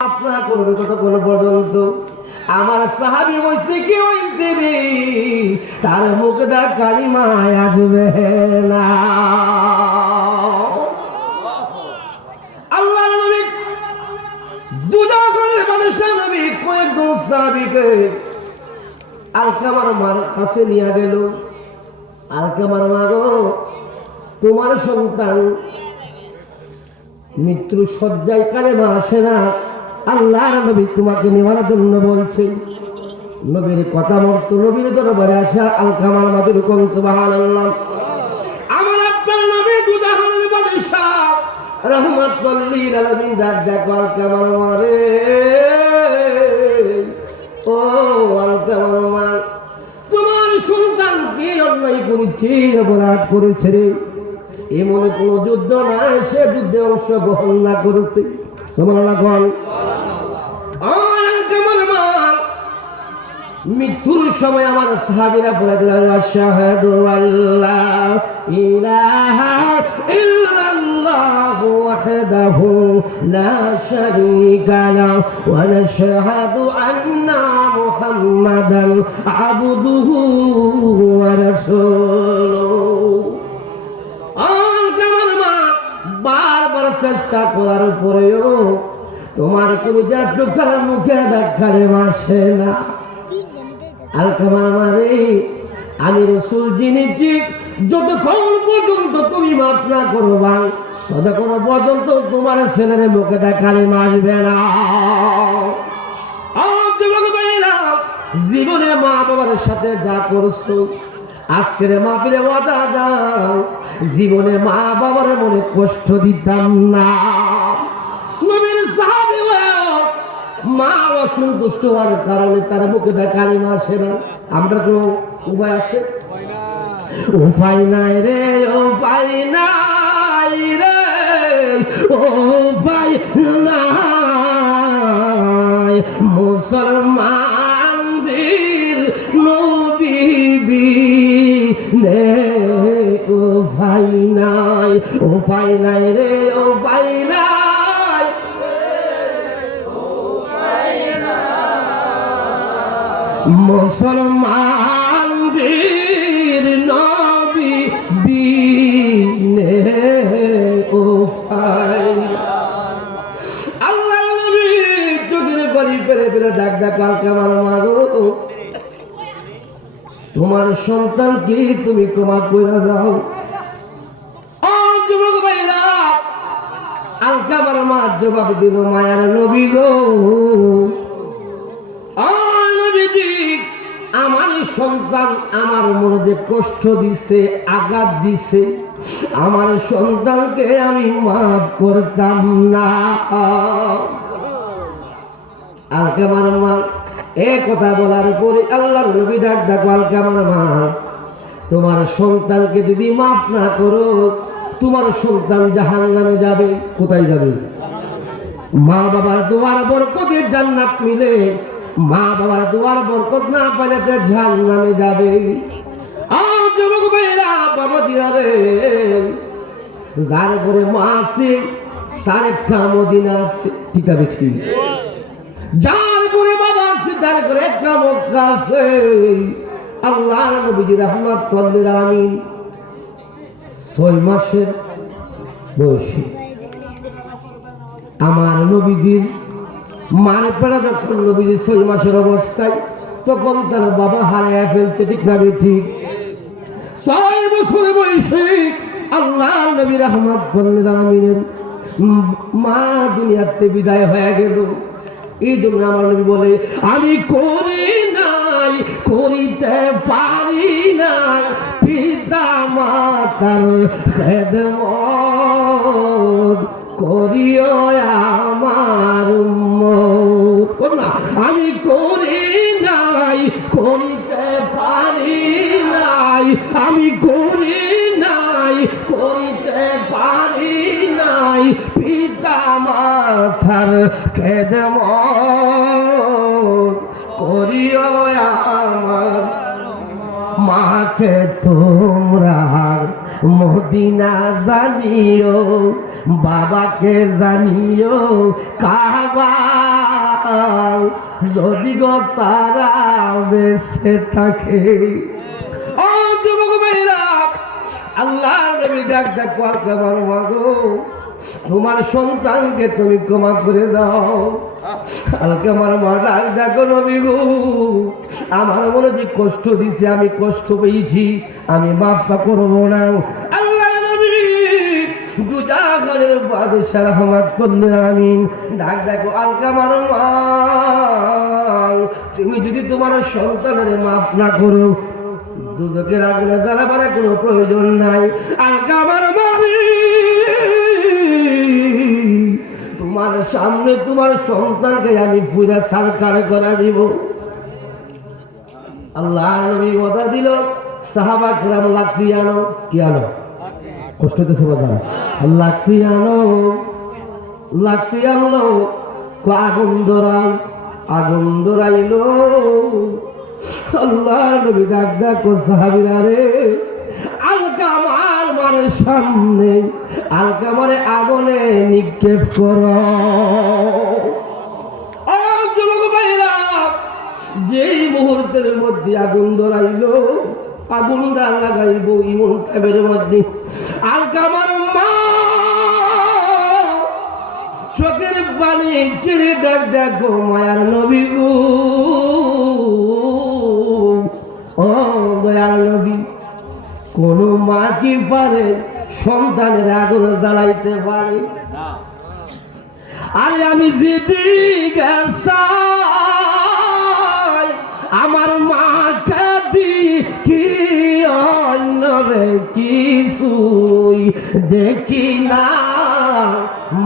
আপনার করবে ততক্ষণ পর্যন্ত আমার সাহাবি হইছে কি হইছে রে তার মুখ দা কালিমায় আসবে না। আল্লাহ নবী দুজাখনের বাদশাহ নবী কয়েকজন সাহাবিকে আলকামার মার কাছে নিয়ে গেল। আলকামার মা গো, তোমার সন্তান মৃত্যু সজ্জায় কালে মা আসে না। আল্লাহ নবী তোমাকে নেওয়ার জন্য বলছে। নবীর কথা মতো নবীর দরবারে আসা আলকামার মাদুর কোন, সুবহানাল্লাহ। আমার আপনার নবী দুদাহনের বাদশাহ রহমাতুল্লিল আলামিন ডাক, দেখো আলকামার মারে। ও আলকামার মা, তোমার সন্তান কি অন্যায় করেছে, অপরাধ করেছে রে। এমন কোন যুদ্ধ নাই সে যুদ্ধে অংশগ্রহণ না করেছে। তোমার মৃত্যুর সময় আমার সাহাবিরা বলে দিলেন, আশহাদু আল্লাহ ইলাহা ইল্লাল্লাহ ওয়াহদাহু লা শারীকা লাহু ওয়া নাশহাদু আন্না মুহাম্মাদান আবদুহু ওয়া রাসূলুহু। বারবার চেষ্টা করার পরেও তোমার যা টুকার মুখে দেখারে মাসে না। আমি রসুল যতক্ষণ পর্যন্ত তুমি ততক্ষণ পর্যন্ত তোমার ছেলের মুখে দেখালে না। জীবনে মা বাবার সাথে যা করছ, আজকের মা পিলে ওয়াদা দাও। জীবনে মা বাবার মনে কষ্ট দিতাম না। মা অসন্তুষ্ট হওয়ার কারণে তার মুখে দেখানি মাসে না। আমরা তো উপায় আছে? উপায় নাই রে, উপায় নাই রে, উপায় নাই। মুসলমান মুসলমানদের নবী নে উপায় নাই উপায় নাই রে, উপায় নাই। মুসলমানদের নবী বিনে উপায় আল্লাহ নবী চোখের পানি পেরে পেরে ডাক ডাক আমার মাগো। তোমার সন্তান কি তুমি ক্ষমা করে দাও? যুবক ভাইরা আলকাবার মা জবাব দিল মায়ার নবী গো। আমার সন্তান আমার মনে কষ্ট দিছে, আঘাত দিছে। আমার সন্তানকে আমি মাফ করতাম না। আর কেমন মা এ কথা বলার পরে আল্লাহর নবী ডাক ডাকো, আল কেমন মা তোমার সন্তানকে যদি মাফ না করো, তোমার সন্তান জাহান নামে যাবে, কোথায় যাবে? মা বাবার দোয়ার বরকতে জান্নাত মিলে মা বাবার দোয়ার বরকত না পাইলে তো জাহান নামে যাবে যার ঘরে মা আছে, তার একটা মদিনা আছে। ঠিক আছে, ঠিক। যার করে বাবা আছে, তার করে একটা মক্কা আছে। আল্লাহ নবীজি রহমত তল্লির আমিন। ছয় মাসের বয়সী আমার নবীজির মার পেড়া যখন নবীজি ছয় মাসের অবস্থায়, তখন তার বাবা হারায় ফেলছে, ঠিক না ঠিক? ছয় বছর বয়সে আল্লাহ নবী রহমত তল্লির আমিনের মা দুনিয়াতে বিদায় হয়ে গেল। এই জন্য আমার নবী বলে, আমি করি নাই, করিতে পারি না পিতা মাতার করিও করি নাই করিতে পারি নাই। আমি করি নাই করিতে পারি নাই। পিতা মাথার খেদম করিও আমার। মাকে তোমরা মদিনা জানিও, বাবাকে জানিও, কাবা যদি গো তারা বেঁচে থাকে। ও যুবক ভাইরা আল্লাহ নবী তোমার সন্তানকে তুমি ক্ষমা করে দাও। কালকে আমার মা ডাক, দেখো নবী গো, আমার মনে যে কষ্ট দিছে, আমি কষ্ট পেয়েছি, আমি মাফা করব না। আল্লাহ নবী তুমি যদি তোমার সন্তানের মাফ না করো, দুজকের আগুনে জ্বালাবার কোনো প্রয়োজন নাই। আলকা আমার মারি তোমার সামনে তোমার সন্তানকে আমি পুরা সরকার করা দিব। আল্লাহ নবী কথা দিল, সাহাবা কিরাম লাকড়ি আনো, কি আনো? কষ্ট হতেছে বাজার। লাকড়ি আনো লাকড়ি আগুন ধরাও আগুন ধরাইলো। আল্লাহ নবী ডাক ডাকো সাহাবিরা রে, আলকা আমার মারে সামনে, আলকা মারে আগুনে নিক্ষেপ করো। যেই মুহূর্তের মধ্যে আগুন ধরাইলো আগুনটা লাগাইব ইমন ক্যাবের মধ্যে। আলকা আমার মা চোখের পানি চিরে ডাক দেখো মায়ার নবী গো ও দয়াল নবী, কোন মা কি পারে সন্তানের আগুন জ্বালাইতে পারে? আরে আমি গেছাই আমার মাকে কিছুই দেখি না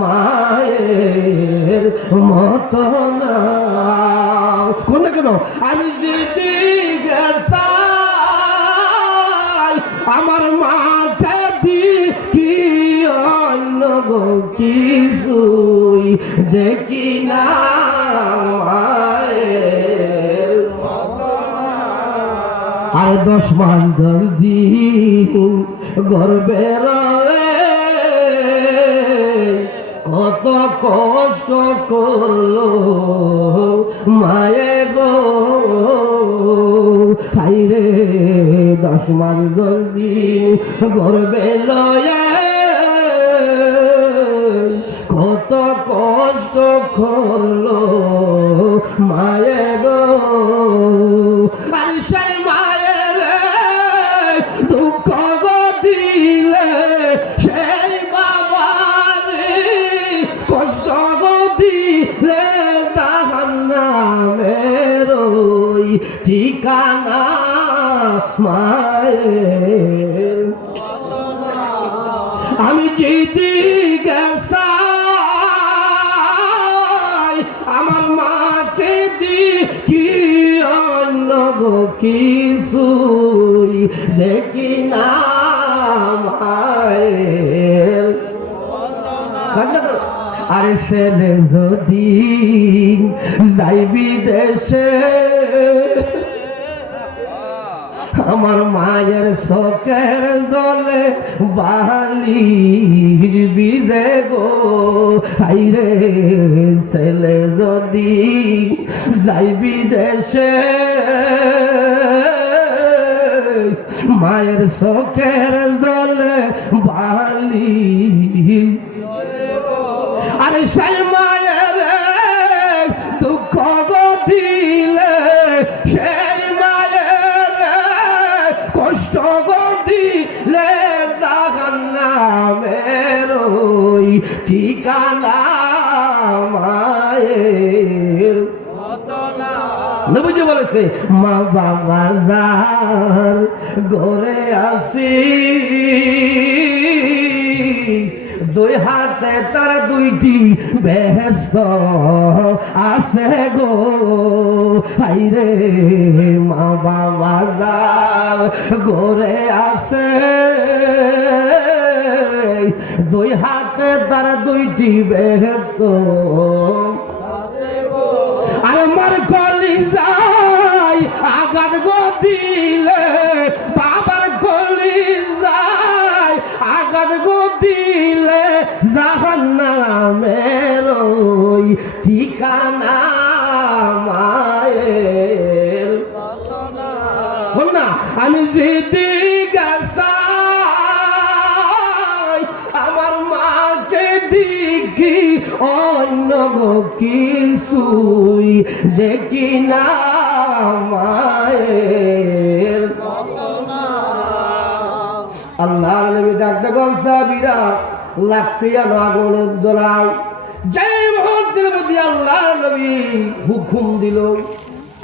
মায়ের মত না। কোন কেন? আমি গেছাই, আমার দি কি অন্য কিছুই দেখি না। দশ মাস দশ দিন গর্বে কত কষ্ট করল মায়ে গো। হাইরে দশ মাস দশ দিন গর্বে কত কষ্ট করল মায়ে গো। ঠিকানা মায়ের। আমি যেদি গেছাই আমার মাকে দি কি অন্য কিছুই দেখি না। আরে ছেলে যদি যাইবি দেশে, আমার মায়ের চোখের জলে বালির বিজে গো। আইরে ছেলে যদি যাইবি দেশে, মায়ের চোখের জলে বালি আরে সেই দুঃখ দিলে, সেই মায়ের কষ্ট দিলে জাহান্নামের ওই ঠিকানা মায়ের। নবীজি বলেছে, মা বাবা যার ঘরে আসি দুই হাতে তার দুইটি ব্যস্ত আছে গো। হাইরে মা বাবা যার ঘরে আসে দুই হাতে তার দুইটি ব্যস্ত আমার কলি যাই আগার গো দিলে। গো দিলে জাহান্নামের ওই ঠিকা না মায়ের। বল না আমি গাছাই আমার মাকে দেখি অন্য গো কিছুই দেখি না মায়ের। আল্লাহ নবী ডাকতে গসাবিরা লাগতে যেন আগুনের দোলাল যে মুহূর্তের মধ্যে আল্লাহ নবী হুকুম দিল,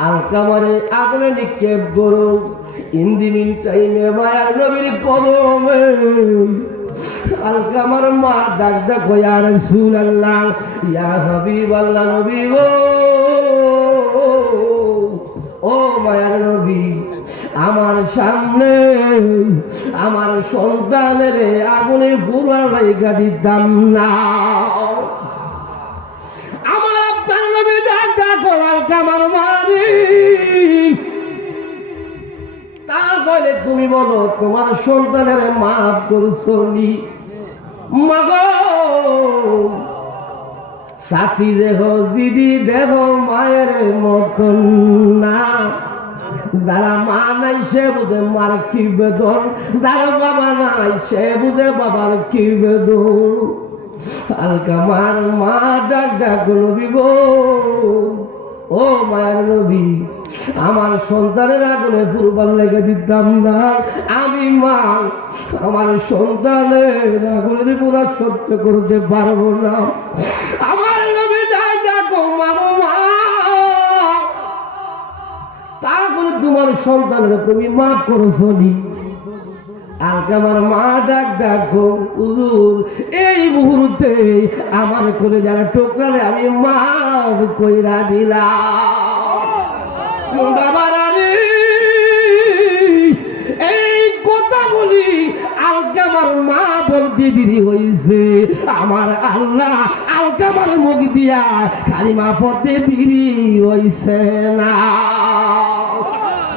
আলকামারে নিক্ষেপ করো ইন্দিমিন টাইমে মায়ার নবীর কদমে। আলকামার মা ডাক দেখো ইয়া রাসূলুল্লাহ, ইয়া হাবিবাল্লাহ নবী গো। ও মায়ার নবী আমার সামনে, আমার সন্তানের আগুনে পুরা রেখা দিতাম না। আমার আপনার করার কামার মারি। তারপরে তুমি বলো, তোমার সন্তানের মাফ করছ নি? সাথী দেহ জিডি দেহ মায়ের মতন না। যারা মা নাই সে বুঝে মার কি বেদন। যারা বাবা নাই সে বুঝে বাবার কি বেদন। মা ডাক ডাক নবী গো। ও মায়ের নবী, আমার সন্তানের আগুনে পূর্বার লেগে দিতাম না। আমি মা, আমার সন্তানের আগুনে পুরো সত্য করতে পারব না। তোমার সন্তানের তুমি মাফ করেছ নি আমার মা ডাক এই মুহূর্তে আমার আমি কইরা দিলাম। বাবারা এই কথাগুলি আলকামার মা বলতে দেরি হয়েছে আমার আল্লাহ আলকামার মুখ দিয়া কালিমা পড়তে দিদি হয়েছে না।